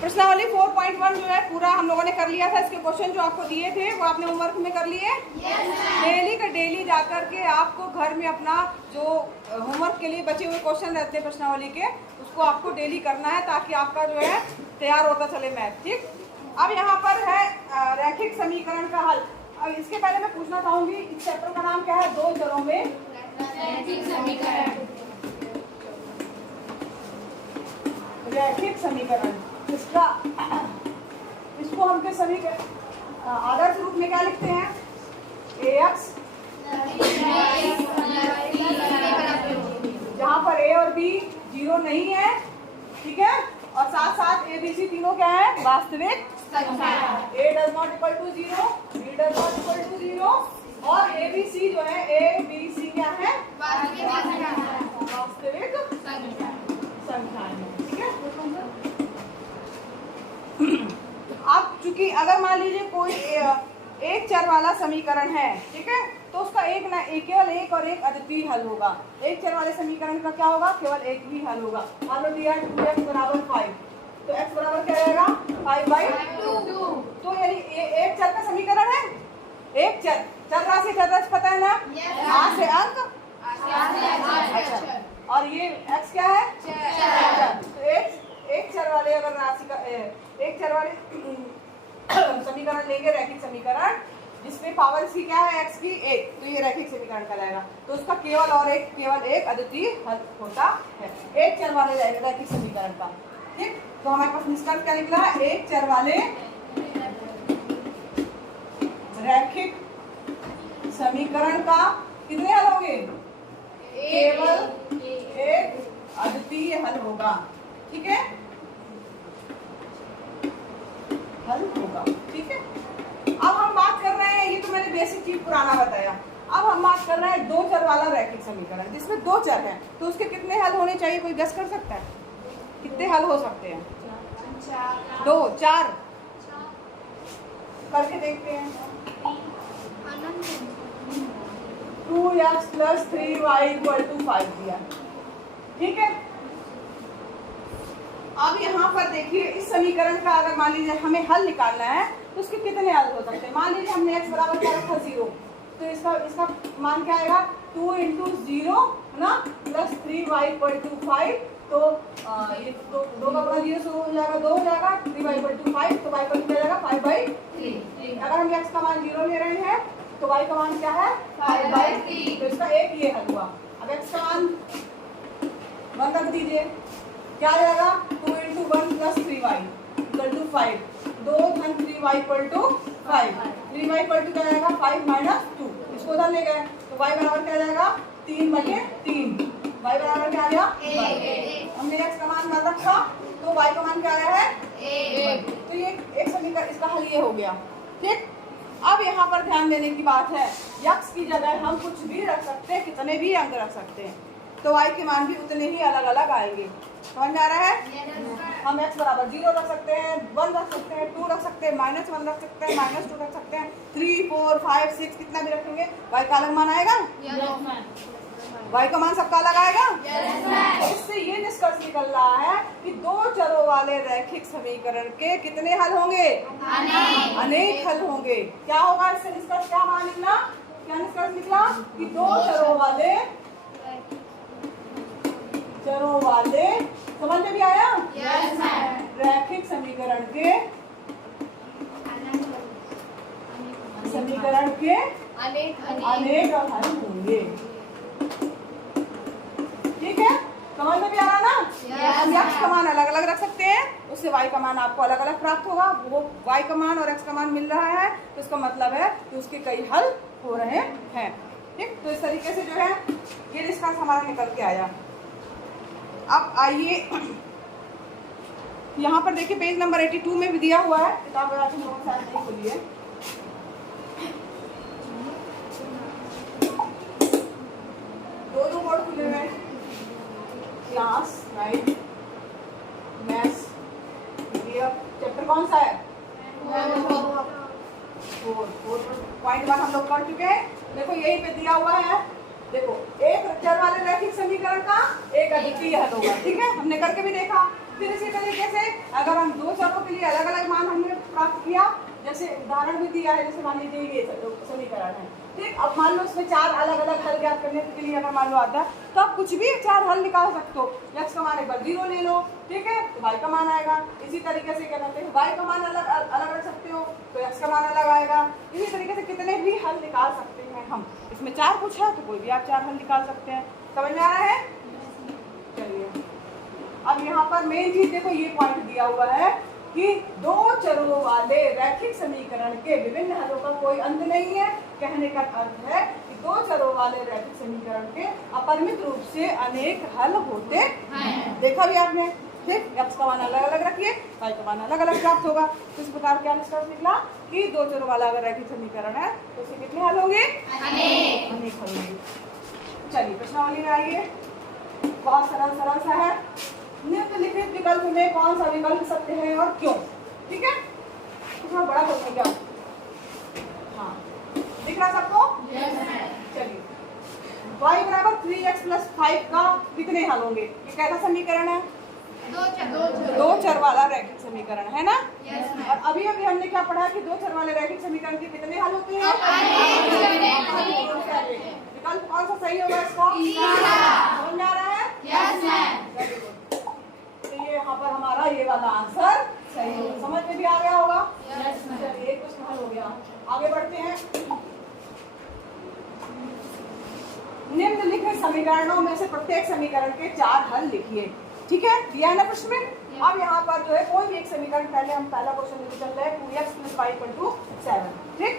प्रश्नावली 4.1 जो है पूरा हम लोगों ने कर लिया था। इसके क्वेश्चन जो आपको दिए थे वो आपने होमवर्क में कर लिए। डेली का डेली जाकर के आपको घर में अपना जो होमवर्क के लिए बचे हुए क्वेश्चन रहते हैं प्रश्नावली के, उसको आपको डेली करना है ताकि आपका जो है तैयार होता चले मैथ। ठीक, अब यहाँ पर है रैखिक समीकरण का हल। अब इसके पहले मैं पूछना चाहूंगी, इस चैप्टर का नाम क्या है? दो चरों में रैखिक समीकरण। रैखिक समीकरण इसको हम के समीकरण आदर्श रूप में क्या लिखते हैं? ax, जहाँ पर a और b जीरो नहीं है, ठीक है, और साथ साथ a b c तीनों क्या है? वास्तविक संख्या। a does not equal to 0, b does not equal to 0 और a b c जो है a b c क्या है? वास्तविक संख्याएं। ठीक है, अब चूंकि अगर मान लीजिए कोई एक चर वाला समीकरण है, ठीक है, तो उसका केवल एक और एक अद्वितीय हल होगा। एक चर वाले समीकरण का क्या होगा? केवल एक ही हल होगा। मान लो दिया 2x बराबर 5, तो x बराबर क्या रहेगा? 5/2। तो यानी एक चर का समीकरण है, एक चर राशि पता है ना? आ से अंक, अच्छा, और ये x क्या है? चर। तो एक चर वाले अगर राशि का एक चर वाले समीकरण लेंगे, रैखिक समीकरण, जिसमें पावर इसकी क्या है? x की 1, तो ये रैखिक समीकरण कहलाएगा। तो उसका केवल एक अद्वितीय हल होता है एक चर वाले रैखिक समीकरण का। ठीक, तो हमारे पास निष्कर्ष क्या निकला? एक चर वाले रैखिक समीकरण का कितने हल होंगे? केवल एक अद्वितीय हल होगा। ठीक है, हल होगा। ठीक है, अब हम बात कर रहे हैं, ये तो मैंने बेसिक चीज पुराना बताया। अब हम बात कर रहे हैं दो चर वाला रैखिक समीकरण, जिसमें दो चर हैं, तो उसके कितने हल होने चाहिए? कोई गेस कर सकता है? कितने हल हो सकते हैं? 2, 4 करके देखते हैं। 2x + 3y = 5 दिया। ठीक है, अब यहाँ पर देखिए, इस समीकरण का अगर मान लीजिए हमें हल निकालना है तो उसके कितने हल हो सकते हैं? मान लीजिए हमने x बराबर क्या रखा? 0, तो इसका मान क्या आएगा? 2 × 0 है ना, + 3y = 5। तो ये दो का 0 से हो जाएगा, 2 हो जाएगा, 3y = 5, तो y पर क्या जाएगा? 5/3। अगर हम x का मान 0 ले रहे हैं तो y का मान क्या है? 5/3। तो इसका एक ये हल हुआ। अब x का मान 1 रख दीजिए, क्या आ जाएगा? 2 × 1 + 3y = 5। 2 × 3y = 5। 3y = क्या आएगा? 5 - 2। इसको उधर ले गए तो y बराबर क्या आ जाएगा? 3/3। y बराबर क्या आ गया? 1। हमने x का मान 1 रखा तो y का मान क्या आया है? 1। तो ये एक समीकरण, इसका हल ये हो गया। ठीक, अब यहाँ पर ध्यान देने की बात है, x की जगह हम कुछ भी रख सकते हैं, कितने भी अंक रख सकते हैं, तो y के मान भी उतने ही अलग अलग आएंगे। समझ में आ रहा है? हम x बराबर 0 रख सकते हैं, 1 रख सकते हैं, 2 रख सकते हैं, -1 रख सकते हैं, -2 रख सकते हैं, 3, 4, 5, 6 कितना भी रखेंगे, y का अलग मान आएगा? y का मान सबका अलग आएगा? तो इससे ये निष्कर्ष निकल रहा है कि दो चरों वाले रैखिक समीकरण के कितने हल होंगे? अनेक हल होंगे। क्या होगा इससे निष्कर्ष? क्या मान निकला? क्या निष्कर्ष निकला? कि दो चरों वाले समझ में भी आया? रैखिक समीकरण के अनेक हल होंगे। ठीक है, समझ में भी आ रहा ना? हम x का मान अलग अलग रख सकते हैं, उससे y का मान आपको अलग अलग प्राप्त होगा। वो y का मान और x का मान मिल रहा है, तो इसका मतलब है कि उसके कई हल हो रहे हैं। ठीक, तो इस तरीके से जो है ये निष्कर्ष हमारा निकल के आया। अब आइए यहाँ पर देखिए, पेज नंबर 82 में भी दिया हुआ है, किताब आज हम लोग साथ नहीं खोली है। दो बोर्ड खुले हुए, क्लास 9 मैथ्स। ये चैप्टर कौन सा है? 4.1 हम लोग कर चुके हैं। देखो यही पे दिया हुआ है, देखो एक चर वाले रैखिक समीकरण का एक अद्वितीय हल होगा। ठीक है, हमने करके भी देखा। फिर इसी तरीके से अगर हम दो चरों लिए अलग अलग मान हमने प्राप्त किया। जैसे उदाहरण भी दिया है, जैसे मान लीजिए ये समीकरण है, ठीक। अब मान लो इसमें 4 अलग अलग हल ज्ञात करने के लिए अगर मान लो आता है तो आप कुछ भी 4 हल निकाल सकते हो। x का मान एक बार 0 ले लो, ठीक है, तो y का मान आएगा। इसी तरीके से क्या कहते हैं, y का मान अलग अलग रख सकते हो तो x का मान अलग आएगा। इसी तरीके से कितने भी हल निकाल सकते हैं हम। इसमें 4 पूछा है तो कोई भी आप 4 हल निकाल सकते हैं। समझ में आ रहा है? चलिए अब यहाँ पर मेन चीज देखो, ये पॉइंट दिया हुआ है कि 2 चरों वाले रैखिक समीकरण के विभिन्न हलों का कोई अंत नहीं है। कहने का अर्थ है कि 2 चरों वाले रैखिक समीकरण के अपरिमित रूप से अनेक हल होते हैं। देखा भी आपने, ठीक। x का मान अलग अलग रखिए, y का मान अलग अलग प्राप्त होगा। तो इस प्रकार क्या निष्कर्ष निकला कि 2 चरों वाला अगर रैखिक समीकरण है तो उसके कितने हल होंगे? अनेक हल होंगे। चलिए प्रश्नावली में आइए, बहुत सरल सरल सा है। निम्नलिखित विकल्प में कौन सा विकल्प सत्य है और क्यों? ठीक है, थोड़ा बड़ा करने क्या? हाँ, दिख रहा सबको? चलिए, y बराबर 3x + 5 का कितने हल होंगे? ये कैसा समीकरण है? 2 चर वाला रैखिक समीकरण है ना। और अभी अभी हमने क्या पढ़ा कि 2 चर वाले रैखिक समीकरण के कितने हल होते हैं? विकल्प कौन सा सही होगा इसका? समझ में आ रहा है? तो ये यहाँ पर हमारा ये वाला आंसर सही है। समझ में भी आ गया होगा? चलिए एक प्रश्न हल हो गया, आगे बढ़ते हैं। निम्नलिखित समीकरणों में से प्रत्येक समीकरण के 4 हल लिखिए। ठीक है, दिया है ना प्रश्न में। अब यहाँ पर जो है कोई भी एक समीकरण, पहले हम पहला क्वेश्चन लेके चल रहे हैं 2x + y = 7, ठीक।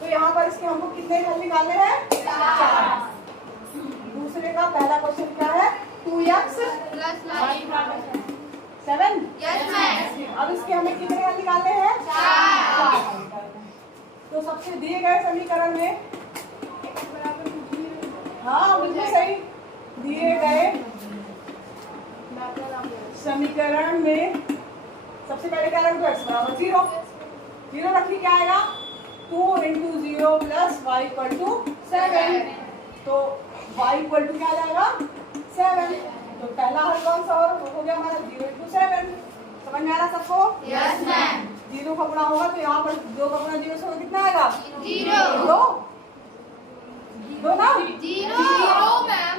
तो यहाँ पर इसके हमको कितने हल निकालने हैं? 4। दूसरे का पहला क्वेश्चन क्या है? 2x + y 7। अब इसके हमें कितने हल निकालने हैं? 4। तो सबसे दिए गए समीकरण में, हाँ बिल्कुल सही, दिए गए समीकरण में सबसे पहले क्या रख दो? x बराबर 0। 0 रखिए, क्या आएगा? 2 × 0 + y = 7। तो y = क्या आ जाएगा? 7। तो पहला हल कौन सा हो गया हमारा? 0 × 7। समझ में आ रहा सबको? Yes ma'am. 0 का गुणा होगा तो यहाँ पर 2 का गुणा 0 से कितना आएगा? 0। 2 ना? 0 मैम।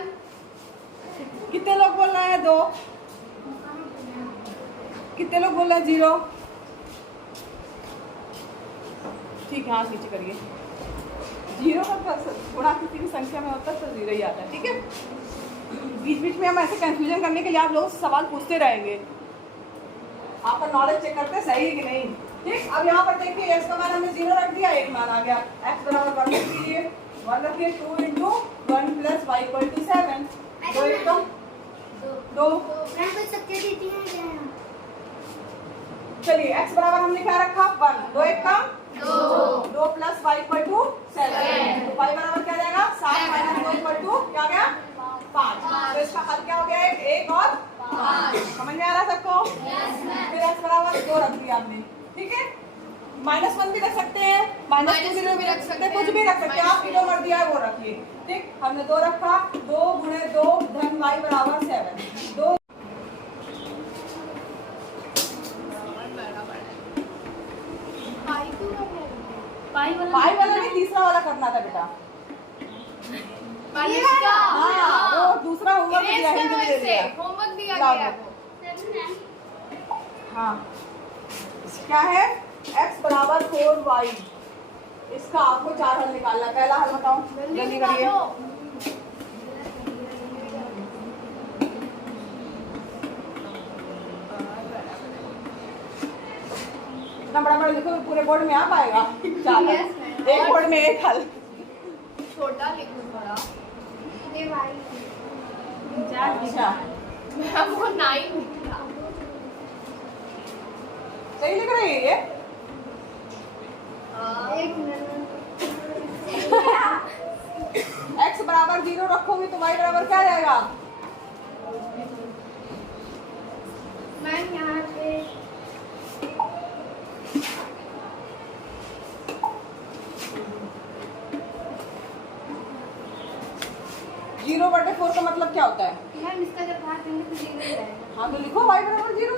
कितने लोग बोल रहे हैं 2? कितने लोग बोल रहे हैं 0? ठीक है, हाँ नीचे करिए। 0 का गुणा किसी भी संख्या में होता है तो 0 ही आता है, ठीक है। बीच बीच में हम ऐसे कंफ्यूजन करने के लिए आप लोगों से सवाल पूछते रहेंगे, आपका नॉलेज चेक करते सही है कि नहीं, ठीक। अब यहाँ पर देखिए x का मान हमने 0 रख दिया, 1 मान आ गया। x बराबर 1 रखिए, 1 रखिए, 2 × 1 + y = 7। 2 1 2। चलिए x बराबर हमने क्या रखा? 1। 2 1 2 + y = 7। तो y बराबर क्या जाएगा? 7 - 2 = क्या गया? 5। तो इसका हल क्या हो गया? 1 और 5। समझ में आ रहा सबको? फिर x बराबर 2 रख दिया आपने, ठीक है। -1 भी रख सकते हैं, -2 भी रख सकते हैं, कुछ भी रख सकते हैं, आपकी जो मर्जी है वो रखिए, ठीक। हमने 2 रखा, 2 × 2 धन y बराबर 7। 2 पाई वाला नहीं, तीसरा वाला करना था बेटा। हाँ, वो दूसरा होमवर्क दिया है। हाँ, क्या है? x बराबर 4y। इसका आपको 4 हल निकालना है। पहला हल बताओ, जल्दी करिए। इतना बड़ा बड़ा लिखो, पूरे बोर्ड में आ पाएगा? 4 हल, एक बोर्ड में 1 हल। छोटा लिखो बड़ा। अच्छा, वो 9 लिखा। सही लिख रही है ये? x बराबर 0 रखोगे तो y बराबर क्या जाएगा? मैम यहाँ पे 0/4 का मतलब क्या होता है? मैम इसका जब भाग देंगे तो 0 ही रहेगा। हाँ तो लिखो y बराबर 0।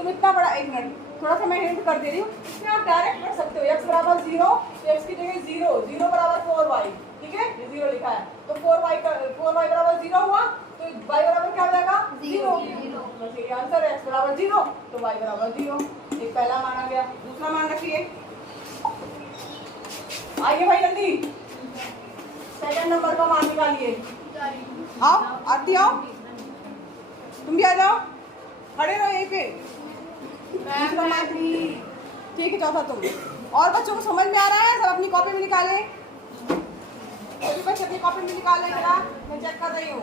तुम इतना बड़ा, एक मिनट थोड़ा सा मैं हिंट कर दे रही हूँ, इसमें आप डायरेक्ट कर सकते हो x बराबर 0, तो x की जगह 0, 0 बराबर 4y, ठीक है, ये 0 लिखा है, तो 4y बराबर 0 हुआ, तो y बराबर क्या हो जाएगा 0, बस ये आंसर है, x बराबर 0 तो y बराबर 0। एक पहला मान आ गया। दूसरा मान रखिए, आइए भाई जल्दी, सेकंड नंबर का मान निकालिए। आओ, आरती आओ, तुम भी आ जाओ, खड़े रहो यहीं पे। दूसरा मान, ठीक है, चौथा तुम। और बच्चों को समझ में आ रहा है? सब अपनी कॉपी में निकाले, सभी बच्चे अपनी कॉपी में निकाल लें जरा, मैं चेक कर रही हूँ।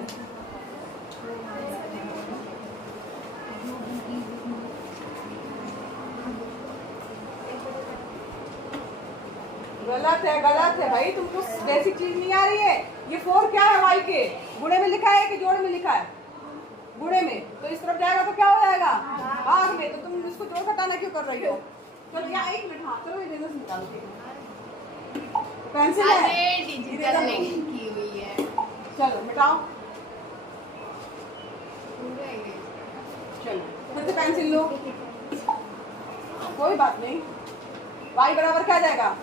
गलत है भाई, तुमको बेसिक चीज नहीं आ रही है। ये 4 क्या है y के गुणे में लिखा है कि जोड़ में लिखा है? गुणे में, तो इस तरफ जाएगा तो क्या हो जाएगा भाग में, तो तुम इसको जोड़ घटाना क्यों कर रही हो? चलो यहाँ एक मिनट, हाँ चलो ये निकालो, पेंसिल है डिजिटल की हुई है, चलो मिटाओ, चलो फिर से पेंसिल लो, कोई बात नहीं। y बराबर क्या जाएगा?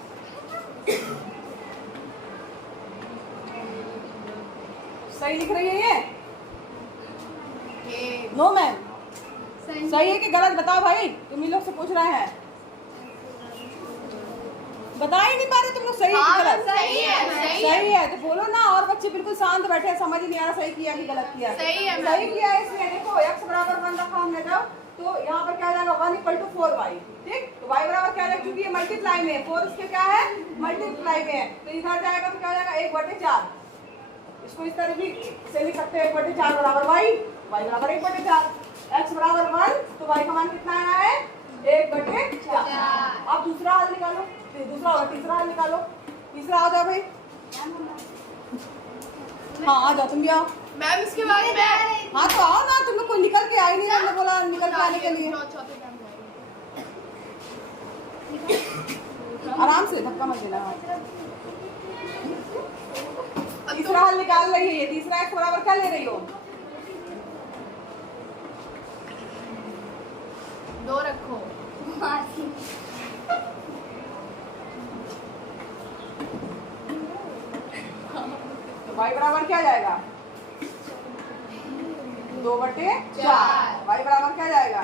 सही लिख रही है ये? नो मैम, सही है कि गलत बताओ भाई, तुम इन लोग से पूछ रहे हैं, बता ही नहीं पा रहे तुम लोग, सही है कि गलत? सही है तो बोलो ना। और बच्चे बिल्कुल शांत बैठे हैं, समझ ही नहीं आ रहा सही किया कि गलत किया। सही किया है, इसलिए देखो x बराबर 1 रखा हमने जब, तो यहाँ पर क्या हो जाएगा 1 = 4y, ठीक, तो y बराबर क्या है, क्योंकि ये मल्टीप्लाई में है, 4 इसके क्या है मल्टीप्लाई में है, तो इधर जाएगा तो क्या हो जाएगा 1/4, इसको इस तरह भी से लिख सकते हैं 1/4 बराबर y बराबर 1/4, x बराबर 1, तो y का मान कितना आया है 1/4। अब दूसरा हल निकालो, दूसरा होगा, तीसरा हल निकालो, तीसरा आ जाओ भाई, हाँ आ जाओ, तुम भी आओ मैम। इसके बारे में हाँ तो आओ ना, तुम लोग कोई निकल के आई नहीं, हमने बोला निकल के आने के लिए, आराम से धक्का मत देना। तीसरा हल निकाल रही है ये, तीसरा x बराबर क्या ले रही हो? 2 रखो, तो y बराबर क्या जाएगा 2/4, y बराबर क्या जाएगा,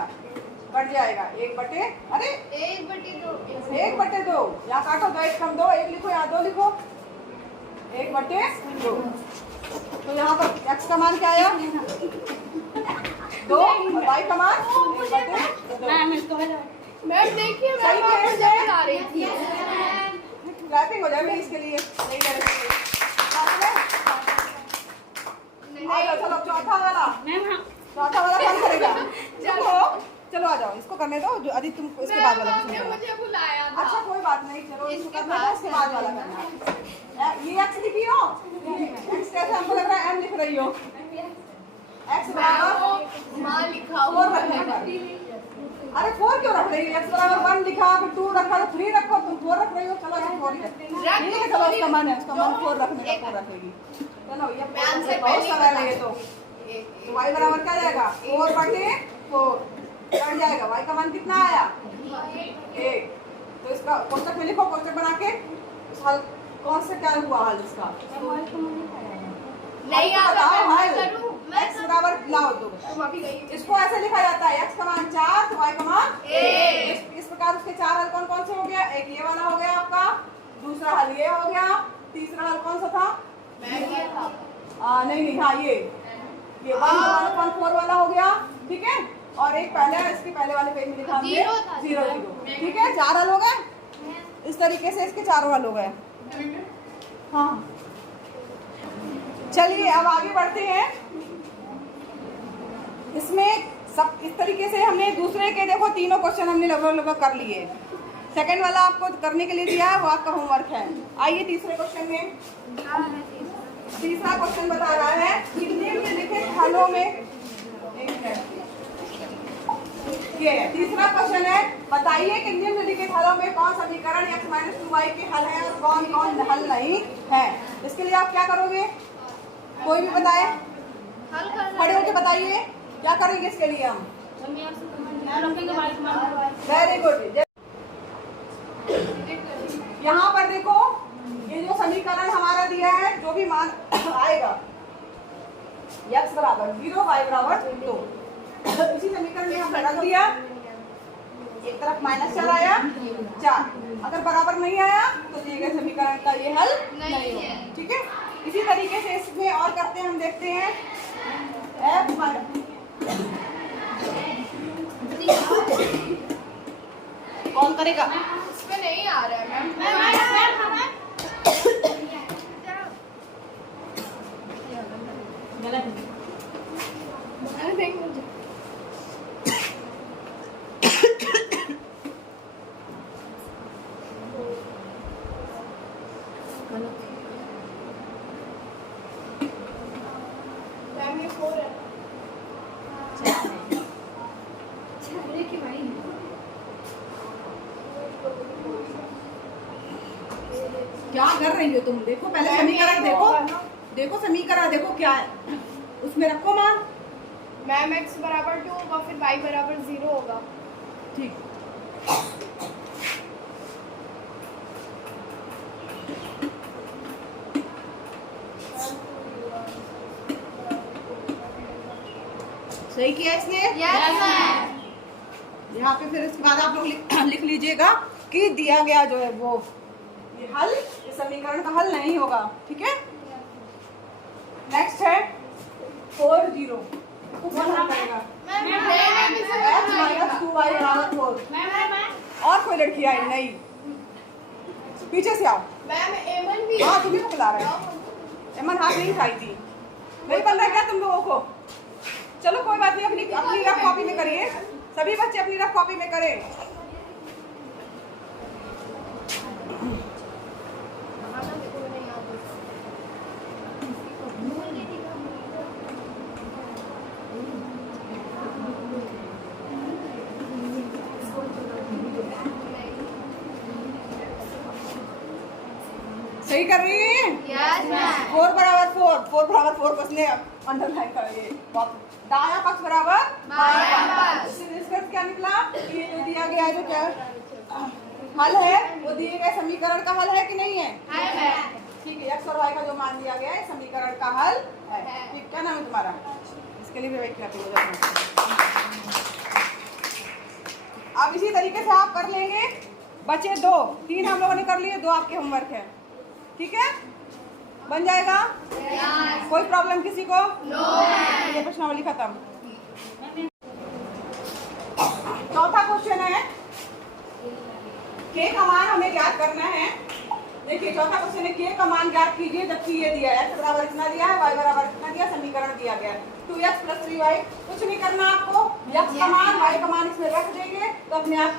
कट जाएगा 1/, अरे 1/2, यहाँ काटो, 2 1 कम 2, 1 लिखो, यहाँ 2 लिखो, 1/2, तो यहाँ पर x का मान क्या आया 2, y का मान 1/2। मैम देखिए, सही मैं है, जब बता रही थी, क्लैपिंग हो जाएगी इसके लिए, नहीं करेंगे। चलो चौथा वाला कौन करेगा? चलो आ जाओ, इसको करने दो, जो अभी तुम इसके बाद वाला मैम ने मुझे बुलाया था। अच्छा कोई बात नहीं, चलो इसको करने दो, इसके बाद वाला करना। ये x लिखी हो, x कैसे हमको लग रहा है m लिख रही हो, x बराबर माँ लिखा 4 रखने पर, अरे 4 क्यों रख रही हो? x बराबर 1 लिखा, फिर 2 रखा, तो 3 रखो, तुम 4 रख रही हो, चलो 4 ही ठीक है, चलो उसका मन है, उसका मन 4 रखने का 4 रखेगी। चलो ये बहुत सरल है ये तो y बराबर क्या जाएगा 4/4, कट जाएगा, y का मान कितना आया 1, तो इसका कोष्टक में लिखो, कोष्टक बना के इस हल कौन सा क्या हुआ हल इसका नहीं बताओ हल, करूं मैं, x बराबर लाओ दो, तुम अभी गई। इसको ऐसे लिखा जाता है x का मान 4 तो y का मान 1, इस प्रकार उसके 4 हल कौन कौन से हो गया, एक ये वाला हो गया आपका, दूसरा हल ये हो गया, तीसरा हल कौन सा था मैं किया था, नहीं हाँ ये 1/4 वाला हो गया, ठीक है, और एक पहले इसके पहले वाले पेज में लिखा हमने 0 0, ठीक है, 4 हल हो गए, इस तरीके से इसके 4 हल हो गए। हाँ चलिए अब आगे बढ़ते हैं, इसमें सब इस तरीके से हमने दूसरे के देखो तीनों क्वेश्चन हमने लगभग कर लिए, सेकंड वाला आपको करने के लिए दिया है, वो आपका होमवर्क है। आइए तीसरे क्वेश्चन में, तीसरा क्वेश्चन बता रहा है कि निम्नलिखित हलों में, ये तीसरा क्वेश्चन है, बताइए कि निम्नलिखित हलों में कौन समीकरण x - 2y के हल है और कौन कौन हल नहीं है। इसके लिए आप क्या करोगे, कोई भी बताए, खड़े होकर बताइए क्या करेंगे इसके लिए हम, वेरी गुड। यहाँ पर देखो ये जो समीकरण हमारा दिया है, जो भी मान आएगा x बराबर 0, y बराबर 2, इसी समीकरण में हम रख दिया, एक तरफ माइनस चला आया 4, अगर बराबर नहीं आया तो दिए गए समीकरण का ये हल नहीं होगा। ठीक है, इसी तरीके से इसमें और करते हैं, हम देखते हैं f कौन करेगा? इसमें नहीं आ रहा है मैम। मैम ये 4 है। क्या कर रही हो तुम? देखो पहले समीकरण देखो, देखो समीकरण देखो क्या है, उसमें रखो मान। मैम x बराबर 2 होगा, फिर y बराबर 0 होगा। ठीक, सही किया इसने। यहाँ पे फिर इसके बाद आप लोग लिख लीजिएगा कि दिया गया जो है वो ये हल, इस समीकरण का हल नहीं होगा। ठीक है, नेक्स्ट है 4 0 कौन हल करेगा? x माइनस 2y बराबर 4। और कोई लड़की आई नहीं, पीछे से आओ। मैम एमन भी हाँ तुम्हें को बुला रहे हैं, एमन हाथ नहीं खाई थी, नहीं बन रहा क्या तुम लोगों को? चलो कोई बात नहीं, अपनी अपनी रफ कॉपी में करिए, सभी बच्चे अपनी रफ कॉपी में करें। सही कर रही है? फोर बराबर 4 बराबर 4 को इसने अंडरलाइन कर ये दाया पक्ष बराबर बायां पक्ष। इससे निष्कर्ष क्या निकला कि ये जो दिया गया है जो क्या हल है वो दिए गए समीकरण का हल है कि नहीं है? ठीक है, x और y का जो मान दिया गया है समीकरण का हल है। ठीक, क्या नाम है तुम्हारा? इसके लिए भी वेट करते हो जाओ। अब इसी तरीके से आप कर लेंगे। बचे 2, 3 हम लोगों ने कर लिए, 2 आपके होमवर्क है। ठीक है, बन जाएगा? कोई प्रॉब्लम किसी को? ये प्रश्नावली खत्म। चौथा क्वेश्चन है, k का मान हमें ज्ञात करना है। देखिए चौथा क्वेश्चन है, k का मान ज्ञात कीजिए जबकि ये दिया है x बराबर इतना दिया है, y बराबर इतना दिया, समीकरण दिया गया है 2x + 3y। कुछ नहीं करना आपको, x का मान y का मान इसमें रख देंगे तो अपने आप